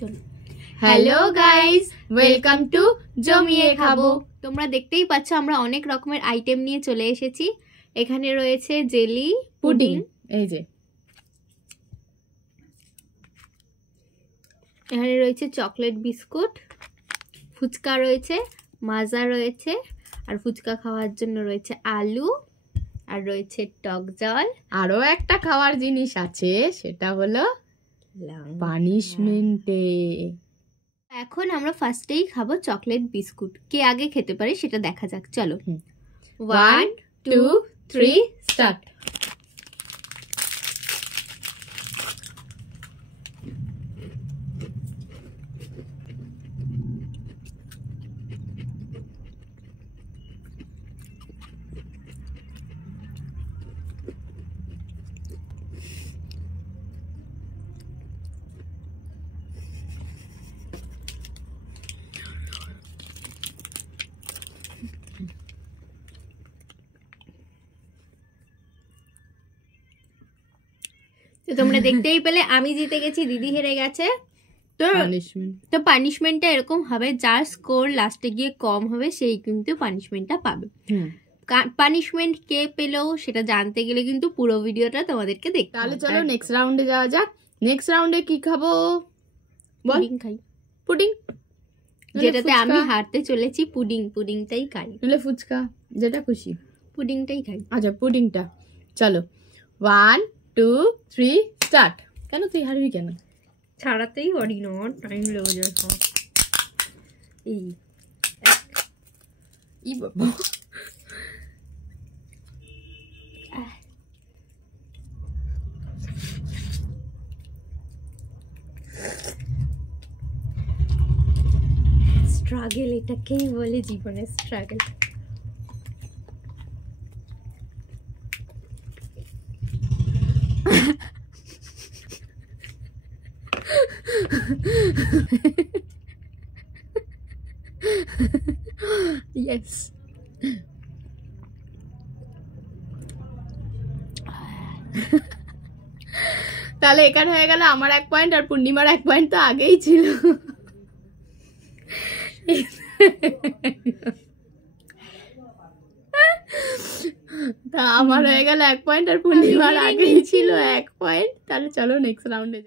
চলো। Hello guys, welcome to জমিয়ে খাবো। তোমরা দেখতেই পাচ্ছ আমরা অনেক রকমের আইটেম নিয়ে চলে এসেছি। এখানে রয়েছে জেলি পুডিং, এই যে এখানে রয়েছে চকলেট বিস্কুট, ফুচকা রয়েছে, মাজা রয়েছে, আর ফুচকা খাওয়ার জন্য রয়েছে আলু, আর রয়েছে টক জল। আরো একটা খাওয়ার জিনিস আছে, সেটা হলো পানিশমেন্টে। এখন আমরা ফার্স্টেই খাবো চকলেট বিস্কুট। কে আগে খেতে পারে সেটা দেখা যাক। চলো, 1 2 3 স্টার্ট। তো তোমরা দেখতেই পেলে আমি জিতে গেছি, দিদি হেরে গেছে। তো পানিশমেন্টটা এরকম হবে, যার স্কোর লাস্টে গিয়ে কম হবে সেই কিন্তু পানিশমেন্টটা পাবে। পানিশমেন্ট কে পেলো সেটা জানতে গেলে কিন্তু পুরো ভিডিওটা তোমাদেরকে দেখতে হবে। তাহলে চলো নেক্সট রাউন্ডে যাওয়া যাক। নেক্সট রাউন্ডে কি খাবো? পুডিং খাই। পুডিং, যেটাতে আমি হারতে চলেছি, পুডিংটাই খাই। তাহলে ফুচকা, যেটা খুশি, পুডিংটাই খাই। আচ্ছা পুডিংটা। চলো 1 2 3 স্টার্ট। কেন তুই হারবি কেন? ছাড়াতেই পারি না, টাইম লেগে যায়। এই বাবা, স্ট্রাগল, এটাকেই বলে জীবনের স্ট্রাগল। ইয়েস। তাহলে এখানে হয়ে গেল আমার 1 পয়েন্ট আর পূর্ণিমার 1 পয়েন্ট তো আগেই ছিল। তা আমার হয়ে গেল 1 পয়েন্ট আর পূর্ণিমার আগেই ছিল 1 পয়েন্ট। তাহলে চলো নেক্সট রাউন্ডে।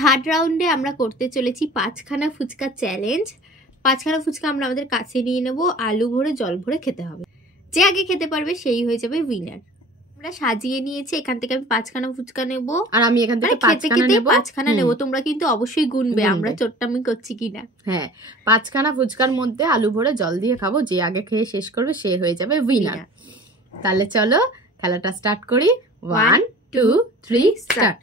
থার্ড রাউন্ডে আমরা করতে চলেছি 5খানা ফুচকা চ্যালেঞ্জ। 5খানা ফুচকা আমরা আমাদের কাছে নিয়ে নেব, আলু ভরে জল ভরে খেতে হবে। যে আগে খেতে পারবে সেই হয়ে যাবে উইনার। আমরা সাজিয়ে নিয়েছি, এখান থেকে আমি 5খানা ফুচকা নেব, আর আমি এখান থেকে 5খানা নেব। তোমরা কিন্তু অবশ্যই গুনবে আমরা চোট্টামি করছি কিনা। হ্যাঁ, 5খানা ফুচকার মধ্যে আলু ভরে জল দিয়ে খাবো। যে আগে খেয়ে শেষ করবে সে হয়ে যাবে উইনার। তাহলে চলো খেলাটা স্টার্ট করি। 1 2 3 স্টার্ট।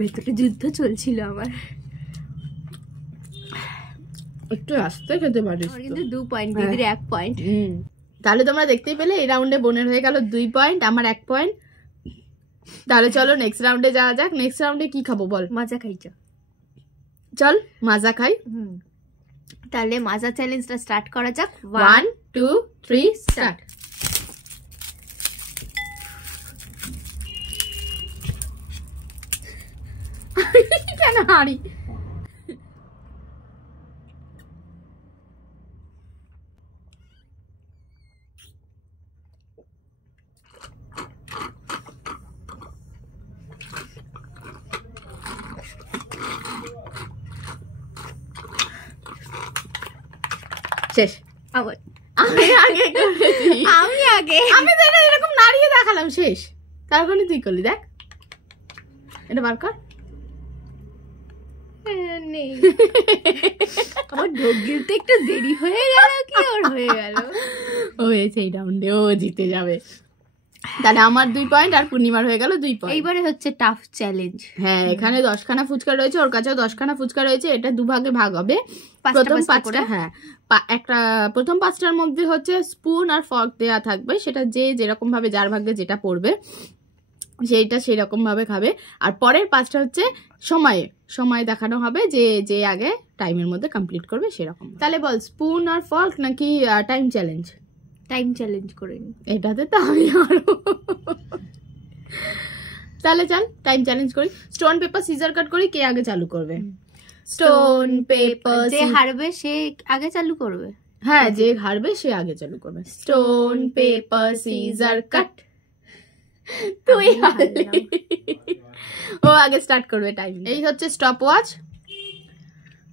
ভেতরে যুদ্ধ চলছিল আমার। একটু আস্তে খেতে পারিস। কিন্তু 2 পয়েন্ট, দিদির 1 পয়েন্ট। তাহলে তোমরা দেখতেই পেলে এই রাউন্ডে বোনের হয়ে গেল 2 পয়েন্ট, আমার 1 পয়েন্ট। তাহলে চলো নেক্সট রাউন্ডে যাওয়া যাক। নেক্সট রাউন্ডে কি খাবো বল? মাজা খাইছো? চল মাজা খাই। তাহলে মাজা চ্যালেঞ্জটা স্টার্ট করা যাক। 1 2 3 স্টার্ট। কেন হারি? শেষ। আবার আমি আগে করেছি। আমি তো এটা এরকম নাড়িয়ে দেখালাম, শেষ। তারপরে তুই করলি, দেখ এটা বার কর। নেই। আমার ঢোক গিলতে একটু দেরি হয়ে গেল কি ওর হয়ে গেল, ও হয়েছে এই রাউন্ডে, ও জিতে যাবে। তাহলে আমার 2 পয়েন্ট আর পূর্ণিমার হয়ে গেল 2 পয়েন্ট। এইবারে হচ্ছে টাফ চ্যালেঞ্জ। হ্যাঁ, এখানে 10খানা ফুচকা রয়েছে, ওর কাছেও 10খানা ফুচকা রয়েছে। এটা দুভাগে ভাগ হবে। প্রথম 5টা, হ্যাঁ একটা প্রথম 5টার মধ্যে হচ্ছে স্পুন আর ফর্ক দেওয়া থাকবে, সেটা যে যেরকম ভাবে যার ভাগ্যে যেটা পড়বে সেইটা সেরকম ভাবে খাবে। আর পরের 5টা হচ্ছে সময় দেখানো হবে, যে যে আগে টাইমের মধ্যে কমপ্লিট করবে সেরকম। তাহলে বল, স্পুন আর ফর্ক নাকি টাইম চ্যালেঞ্জ? টাইম চ্যালেঞ্জ করে নি, এটাতে তো আমি হারবো। তাহলে চল টাইম চ্যালেঞ্জ করি। স্টোন পেপার সিজার কাট করি, কে আগে চালু করবে? স্টোন পেপার, যে হারবে সে আগে চালু করবে। হ্যাঁ, যে হারবে সে আগে চালু করবে। স্টোন পেপার সিজার কাট। তুই হারলি, ও আগে স্টার্ট করবে টাইম। এই হচ্ছে স্টপ ওয়াচ।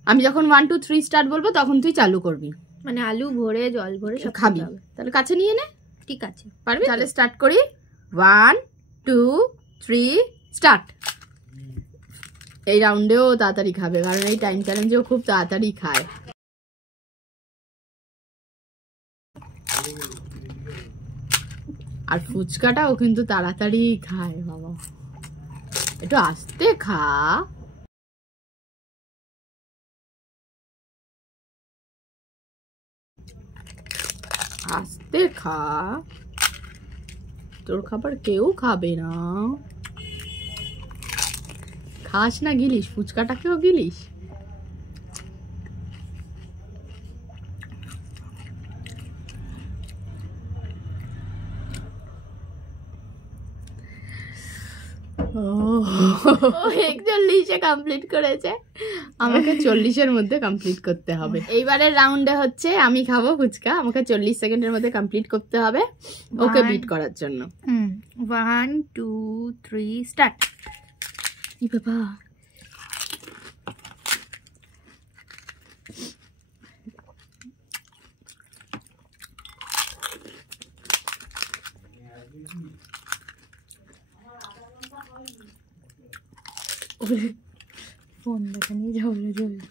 আমি যখন 1 2 3 স্টার্ট বলবো তখন তুই চালু করবি। মানে আলু ভরে জল ভরে সব খাবি। তাহলে কাছে নিয়ে নে। ঠিক আছে, পারবি? তাহলে স্টার্ট করি। 1 2 3 স্টার্ট। এই রাউন্ডেও তাড়াতাড়ি খাবে, কারণ এই টাইম চ্যালেঞ্জেও খুব তাড়াতাড়ি খায়। আর ফুচকাটাও কিন্তু তাড়াতাড়ি খায় বাবা, একটু আস্তে খা। আস্তে খা, তোর খাবার কেউ খাবে না। খাস না, গিলিস ফুচকাটাকেও গিলিস। ও 41-এ কমপ্লিট করেছে, আমাকে 40-এর মধ্যে কমপ্লিট করতে হবে। এইবারের রাউন্ডে হচ্ছে আমি খাবো ফুচকা, আমাকে 40 সেকেন্ডের মধ্যে কমপ্লিট করতে হবে ওকে বিট করার জন্য। 1 2 3 স্টার্ট। ই বাবা, ফোন দেখা নিয়ে ঝগড়া চলছে।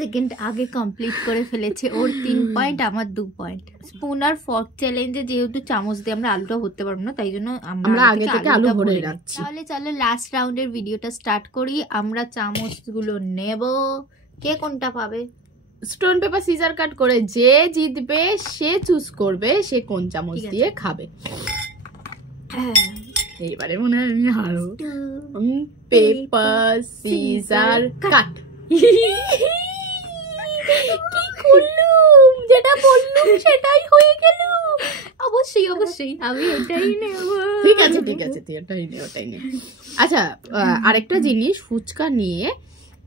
সেকেন্ড আগে কমপ্লিট করে ফেলেছে, ওর 3 পয়েন্ট আমার 2 পয়েন্ট। স্পুন আর ফর্ক চ্যালেঞ্জে যেহেতু চামচ দিয়ে আমরা আলুটা ভরতে পারবো না, তাই জন্য আমরা আগে থেকে আলু ভরে রাখছি। তাহলে চলো লাস্ট রাউন্ডের ভিডিওটা স্টার্ট করি। আমরা চামচগুলো নেব, কে কোনটা পাবে? স্টোন পেপার সিজার কাট করে যে জিতবে সে চুজ করবে সে কোন চামচ দিয়ে খাবে। এইবারে মনে হয় আমি হারবো। পেপার সিজার কাট। কি করলুম, যেটা বললুম সেটাই হয়ে গেল। অবশ্যই অবশ্যই আমি এটাই নেব। ঠিক আছে ঠিক আছে, তুই এটাই নে, ওটাই নে। আচ্ছা, আরেকটা জিনিস, ফুচকা নিয়ে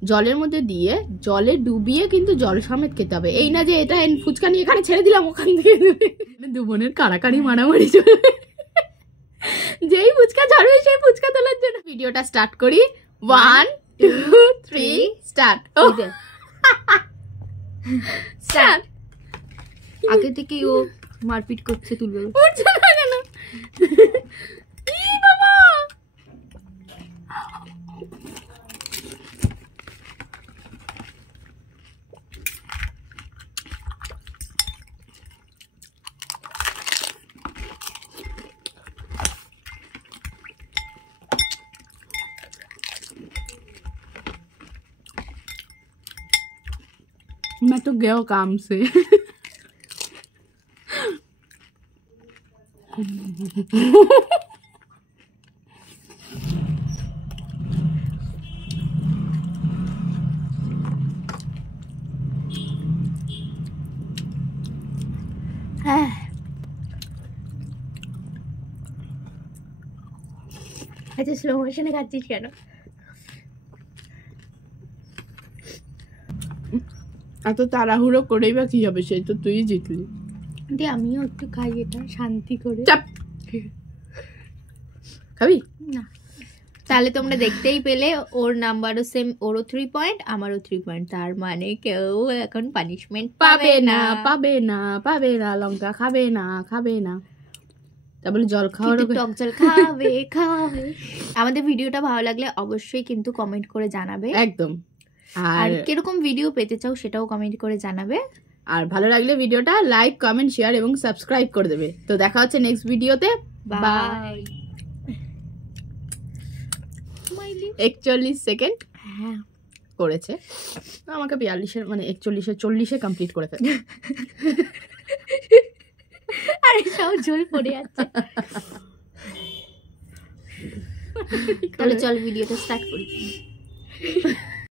জলের মধ্যে দিয়ে জলে ডুবিয়ে কিন্তু জল সমেত খেতে হবে। এই না যে এটা ফুচকা নিয়ে এখানে ছেড়ে দিলাম ওখান থেকে দু বোনের কাড়াকাড়ি মারামারি চলবে, যেই ফুচকা ছাড়বে সেই ফুচকা তোলার জন্য। ভিডিওটা স্টার্ট করি। 1 2 3 স্টার্ট। স্টার্ট। আগে থেকে ও মারপিট করছে, তুলবে উঠছে না কেন? ই বাবা, मैं तो गया काम से। আচ্ছা, স্লো মোশনে খাচ্ছিস কেন? এত তাড়াহুড়ো করেই বা কি হবে, সেই তো তুই জিতলি। দিয়ে আমিও একটু খাই এটা শান্তি করে। চাপ, খাবি না? তাহলে তোমরা দেখতেই পেলে ওর নাম্বারও সেম, ওরও 3 পয়েন্ট আমারও 3 পয়েন্ট, তার মানে কেউ এখন পানিশমেন্ট পাবে না, পাবে না, পাবে না, লঙ্কা খাবে না, খাবে না, তারপরে জল খাওয়ার, টক জল খাবে খাবে। আমাদের ভিডিওটা ভালো লাগলে অবশ্যই কিন্তু কমেন্ট করে জানাবে একদম, আর কিরকম ভিডিও পেতে চাও সেটাও কমেন্ট করে জানাবে। আর ভালো লাগলে ভিডিওটা লাইক, কমেন্ট, শেয়ার এবং সাবস্ক্রাইব করে দেবে। তো দেখা হচ্ছে নেক্সট ভিডিওতে, বাই। 41 সেকেন্ড করেছে, আমাকে 42-এর মানে 41-40-এ কমপ্লিট করে ফেলে। আরে সব জল পড়ে যাচ্ছে। তাহলে চল ভিডিওটা স্টার্ট করি।